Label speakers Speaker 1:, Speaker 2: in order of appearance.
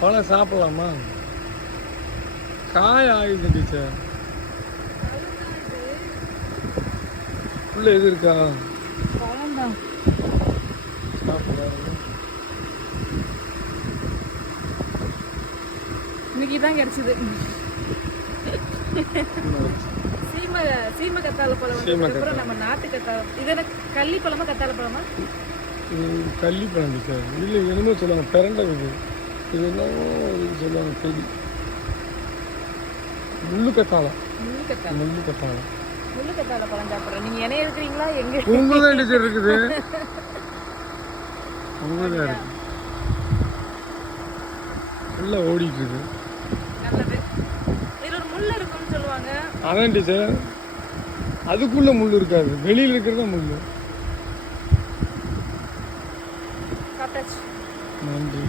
Speaker 1: பழம் சாப்பிடலாமா? காய் ஆகுது டீச்சர். உள்ள எது இருக்கா?
Speaker 2: இன்னைக்கு தான் கிடைச்சது. சீம சீம கத்தாழை பழம் நம்ம நாட்டு கத்தாழை இது கள்ளி பழமா கத்தாழை பழமா?
Speaker 1: இது கள்ளி பழம் டீச்சர் இல்லை என்னமோ சொல்லுவாங்க பிரண்டை இது. இது என்னமோ இது சொல்லுவாங்க செடி. முள்ளு கத்தாழை
Speaker 2: முள்ளு கத்தாழை
Speaker 1: முள்ளு கத்தாழை
Speaker 2: பழம் சாப்பிட்றேன். நீங்க இணைய இருக்கிறீங்களா எங்க
Speaker 1: தான் டீச்சர் இருக்குது. உங்க தான் இருக்கு உள்ள ஓடிட்டு இருக்கு
Speaker 2: நல்லது இதுல ஒரு முள் இருக்கும்னு சொல்லுவாங்க.
Speaker 1: அதான் டீச்சர் அதுக்குள்ள முள் இருக்காது. வெளியில இருக்கிறது முள்
Speaker 2: சாப்பிட்டாச்சு.
Speaker 1: நன்றி.